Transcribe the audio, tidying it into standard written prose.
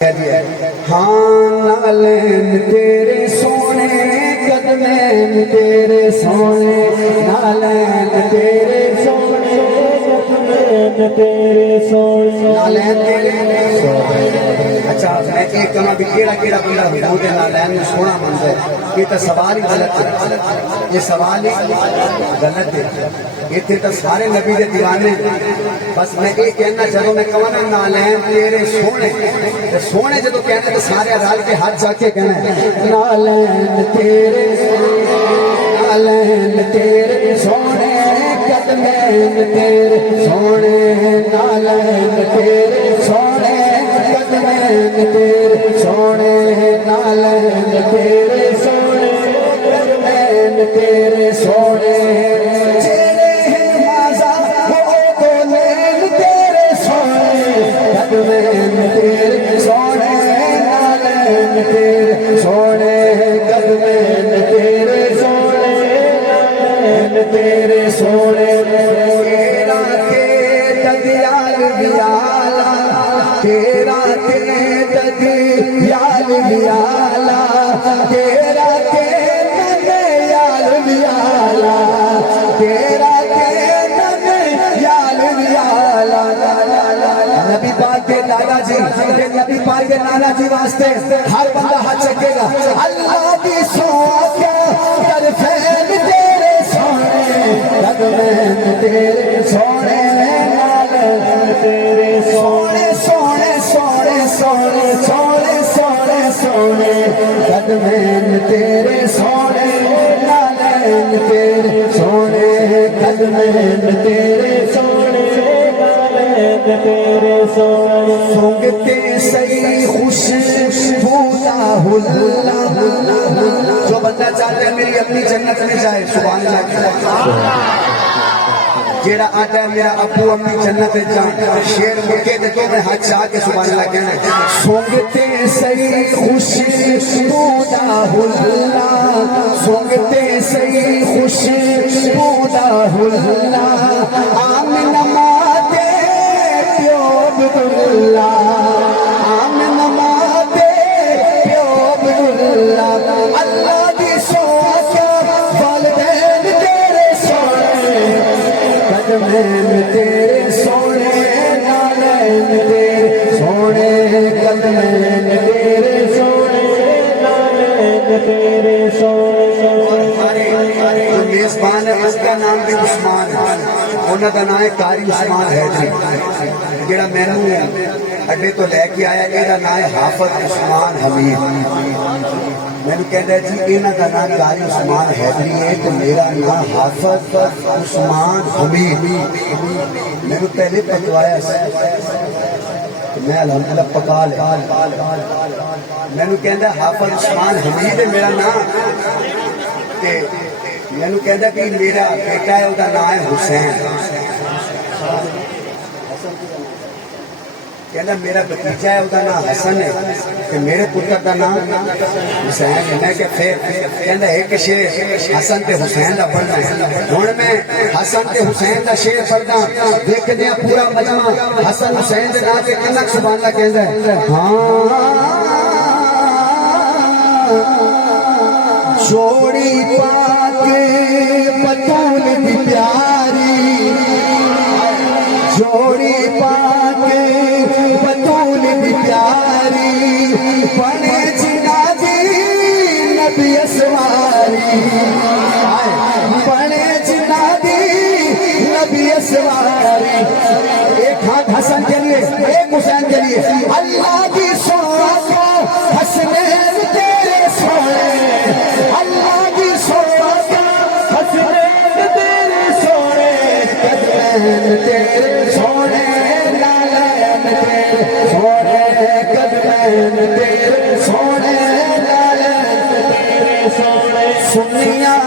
ہاں نالین تیرے سونے قدمین تیرے سونے نالین تیرے سونے قدمین تیرے سونے نالین تیرے سونے اچھا میں ایک کہنا بھی کیڑا بندہ حدود نالین میں سونا منظر ہے یہ تو سوال ہی غلط ہے یہ سوال ہی غلط ہے یہ تھے تو سارے نبی دے دیوانے بس میں ایک کہنا چاہوں میں کہنا نالین تیرے سونے سونے جدو کہنے تو سارے رال کے ہاتھ جا کے کہنا ہے نالین تیرے سونے قدمین تیرے سونے نالین تیرے سونے قدمین تیرے سونے نالین تیرے سونے قدمین تیرے سونے تیرے سونے نالین تیرے سونے قدمین تیرے سونے نالین تیرے سونے تیرا تے ددیال بیالا تیرا تے ددیال بیالا تیرا تے ددیال بیالا تیرا تے ددیال بیالا نبی پاک کے لالا جی نبی پاک کے لالا جی واسطے ہر بندہ ہاتھ چکے گا اللہ کی سوکیا طرفین تیرے سونے قدمین تیرے سونے نالین تیرے سونے سونے سونے سونے سونے سونے سونے قدمین تیرے سونے نالین تیرے سونے قدمین تیرے سونے تیرے سونگتے سی خوش بولا اللہ جو بندہ چاہتا ہے میری اپنی جنت میں جائے سبحان اللہ جیڑا آتا ہے میرا ابو اپنی جنت میں جائے شیر مکے دے تو میں ہاتھ چاہ کے سبحان اللہ کہنا ہے سونگتے سی خوش بولا اللہ سونگتے سی خوش بولا اللہ آمین ماتے آمین ماتے اللہ دی سوکیا والدین تیرے سونے قدمین تیرے سونے نالین تیرے سونے قدمین تیرے سونے نالین تیرے سونے جو میزبان ہے اس کا نام بھی عثمان ہے انہوں کا نام قاری عثمان ہے جی جڑا مینو اڈے تو لے کے آیا یہ نام ہے حافظ عثمان حمید مینو کہتا ہے جی یہاں کا نام قاری عثمان حیدری ہے تو میرا نام حافظ عثمان حمید مینو پہلے پکوایا میں الحمدللہ پکا لیا مینو کہتا ہے حافظ عثمان حمید ہے میرا نام مینو کہتا کہ میرا بیٹا ہے وہ نام ہے حسین کہنا میرا بتیجا ہے وہ نام حسن ہے کہ میرے پتر کا نام حسین ہے میں کہ پھر کہنا ایک شیر حسن تے حسین کا پڑھنا ہے ہوں میں حسن تے حسین کا شیر پڑھنا دیکھ دیا پورا مجمع حسن حسین کے نام سے کنا سبحان اللہ کہتا ہے ہاں جوڑی پاک بطول دی پیاری جوڑی پاک بطول دی پیاری بنے جنا دی نبی اسواری بنے جنا دی نبی اسواری ایک ہاتھ حسن کے لیے ایک حسین کے لیے اللہ کی سوکیا حسنین تیرے سونے اللہ کی سوکیا حسنین تیرے سونے قدمین تیرے سونے نالین تیرے سونے قدمین تیرے سونے نالین تیرے سونے سنیاں